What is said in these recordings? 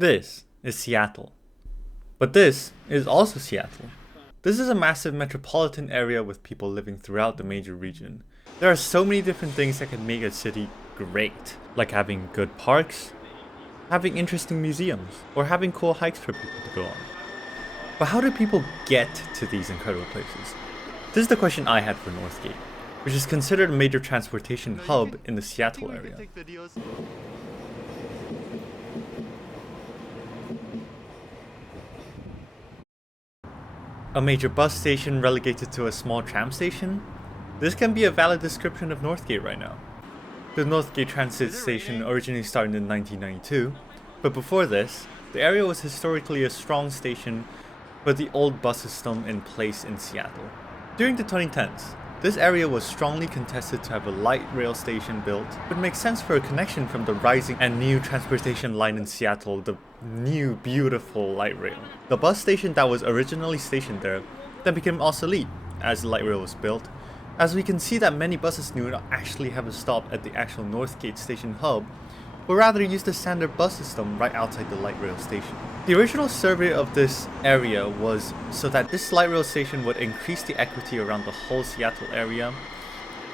This is Seattle. But this is also Seattle. This is a massive metropolitan area with people living throughout the major region. There are so many different things that can make a city great, like having good parks, having interesting museums, or having cool hikes for people to go on. But how do people get to these incredible places? This is the question I had for Northgate, which is considered a major transportation hub in the Seattle area. A major bus station relegated to a small tram station? This can be a valid description of Northgate right now. The Northgate Transit Station originally started in 1992, but before this, the area was historically a strong station with the old bus system in place in Seattle. During the 2010s, this area was strongly contested to have a light rail station built, but makes sense for a connection from the rising and new transportation line in Seattle, the new beautiful light rail. The bus station that was originally stationed there then became obsolete as the light rail was built, as we can see that many buses do not actually have a stop at the actual Northgate station hub, but rather use the standard bus system right outside the light rail station. The original survey of this area was so that this light rail station would increase the equity around the whole Seattle area.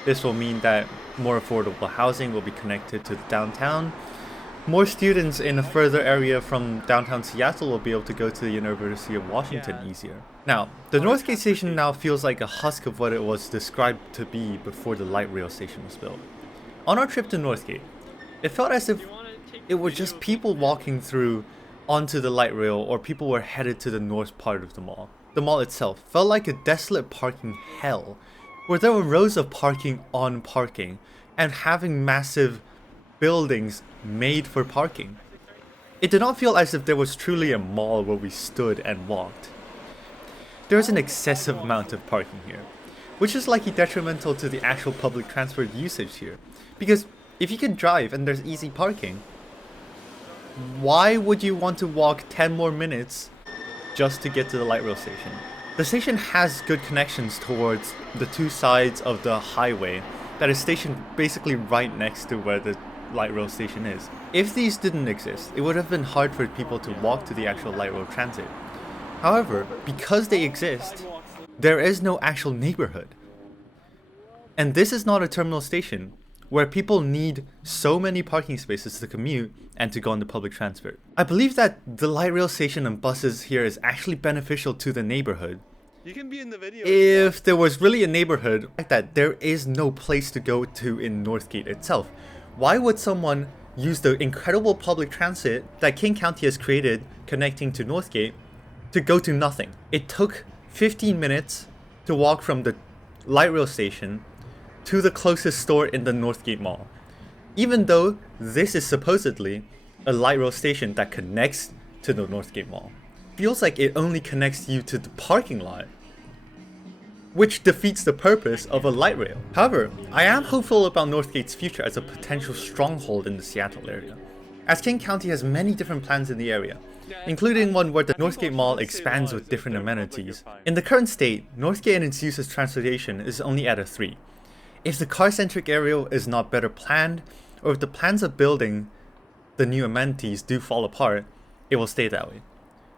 This will mean that more affordable housing will be connected to the downtown. More students in a further area from downtown Seattle will be able to go to the University of Washington easier. Now, the Northgate station now feels like a husk of what it was described to be before the light rail station was built. On our trip to Northgate, it felt as if it was just people walking through onto the light rail, or people were headed to the north part of the mall. The mall itself felt like a desolate parking hell, where there were rows of parking on parking, and having massive buildings made for parking. It did not feel as if there was truly a mall where we stood and walked. There is an excessive amount of parking here, which is likely detrimental to the actual public transport usage here, because if you can drive and there's easy parking, why would you want to walk 10 more minutes just to get to the light rail station? The station has good connections towards the two sides of the highway that is stationed basically right next to where the light rail station is. If these didn't exist, it would have been hard for people to walk to the actual light rail transit. However, because they exist, there is no actual neighborhood. And this is not a terminal station where people need so many parking spaces to commute and to go on the public transport. I believe that the light rail station and buses here is actually beneficial to the neighborhood. You can be in the video. If there was really a neighborhood like that, there is no place to go to in Northgate itself. Why would someone use the incredible public transit that King County has created connecting to Northgate to go to nothing? It took 15 minutes to walk from the light rail station to the closest store in the Northgate Mall. Even though this is supposedly a light rail station that connects to the Northgate Mall. Feels like it only connects you to the parking lot, which defeats the purpose of a light rail. However, I am hopeful about Northgate's future as a potential stronghold in the Seattle area, as King County has many different plans in the area, including one where the Northgate Mall expands with different amenities. In the current state, Northgate and its use as transportation is only at a 3. If the car-centric area is not better planned, or if the plans of building the new amenities do fall apart, it will stay that way.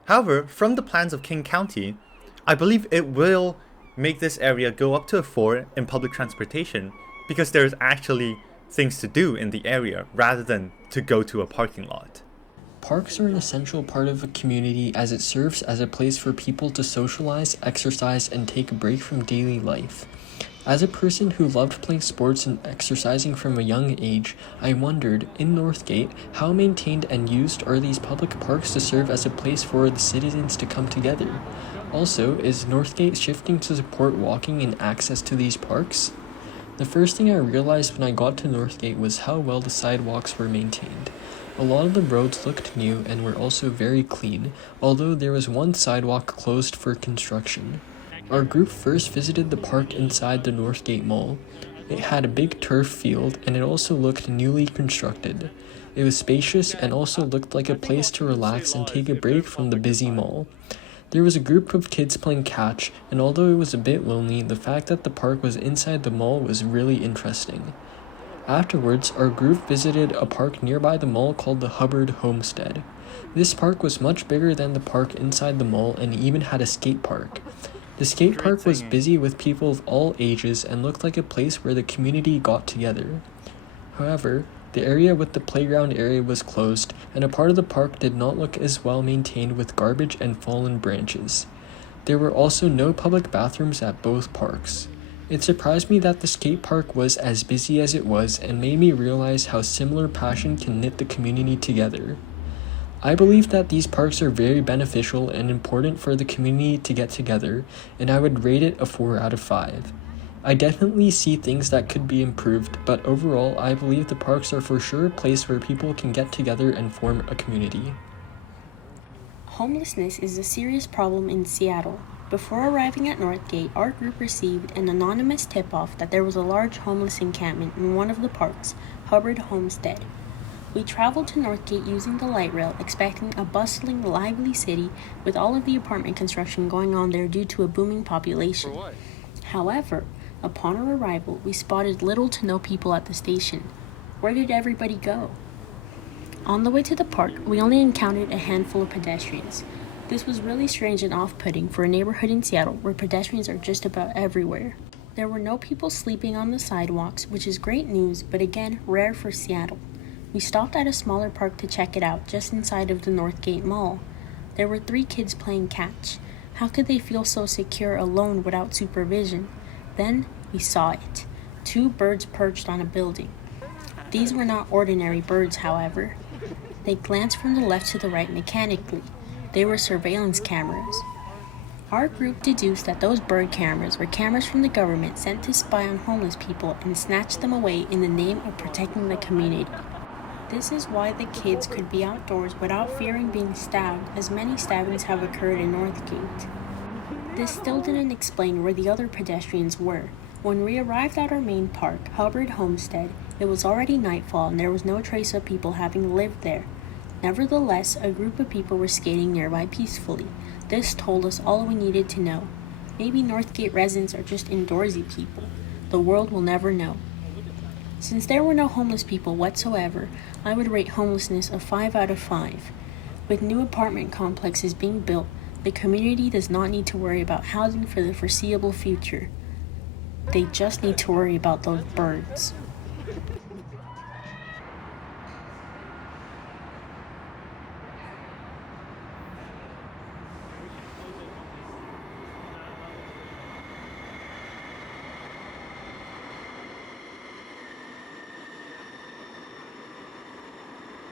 However, from the plans of King County, I believe it will make this area go up to a 4 in public transportation, because there's actually things to do in the area rather than to go to a parking lot. Parks are an essential part of a community as it serves as a place for people to socialize, exercise, and take a break from daily life. As a person who loved playing sports and exercising from a young age, I wondered, in Northgate, how maintained and used are these public parks to serve as a place for the citizens to come together? Also, is Northgate shifting to support walking and access to these parks? The first thing I realized when I got to Northgate was how well the sidewalks were maintained. A lot of the roads looked new and were also very clean, although there was one sidewalk closed for construction. Our group first visited the park inside the Northgate Mall. It had a big turf field and it also looked newly constructed. It was spacious and also looked like a place to relax and take a break from the busy mall. There was a group of kids playing catch, and although it was a bit lonely, the fact that the park was inside the mall was really interesting. Afterwards, our group visited a park nearby the mall called the Hubbard Homestead. This park was much bigger than the park inside the mall and even had a skate park. The skate park was busy with people of all ages and looked like a place where the community got together. However, the area with the playground area was closed, and a part of the park did not look as well maintained with garbage and fallen branches. There were also no public bathrooms at both parks. It surprised me that the skate park was as busy as it was and made me realize how similar passion can knit the community together. I believe that these parks are very beneficial and important for the community to get together, and I would rate it a 4 out of 5. I definitely see things that could be improved, but overall, I believe the parks are for sure a place where people can get together and form a community. Homelessness is a serious problem in Seattle. Before arriving at Northgate, our group received an anonymous tip-off that there was a large homeless encampment in one of the parks, Hubbard Homestead. We traveled to Northgate using the light rail, expecting a bustling, lively city with all of the apartment construction going on there due to a booming population. However, upon our arrival, we spotted little to no people at the station. Where did everybody go? On the way to the park, we only encountered a handful of pedestrians. This was really strange and off-putting for a neighborhood in Seattle where pedestrians are just about everywhere. There were no people sleeping on the sidewalks, which is great news, but again, rare for Seattle. We stopped at a smaller park to check it out, just inside of the Northgate Mall. There were 3 kids playing catch. How could they feel so secure alone without supervision? Then we saw it. 2 birds perched on a building. These were not ordinary birds, however. They glanced from the left to the right mechanically. They were surveillance cameras. Our group deduced that those bird cameras were cameras from the government sent to spy on homeless people and snatch them away in the name of protecting the community. This is why the kids could be outdoors without fearing being stabbed, as many stabbings have occurred in Northgate. This still didn't explain where the other pedestrians were. When we arrived at our main park, Hubbard Homestead, it was already nightfall and there was no trace of people having lived there. Nevertheless, a group of people were skating nearby peacefully. This told us all we needed to know. Maybe Northgate residents are just indoorsy people. The world will never know. Since there were no homeless people whatsoever, I would rate homelessness a 5 out of 5. With new apartment complexes being built, the community does not need to worry about housing for the foreseeable future. They just need to worry about those birds.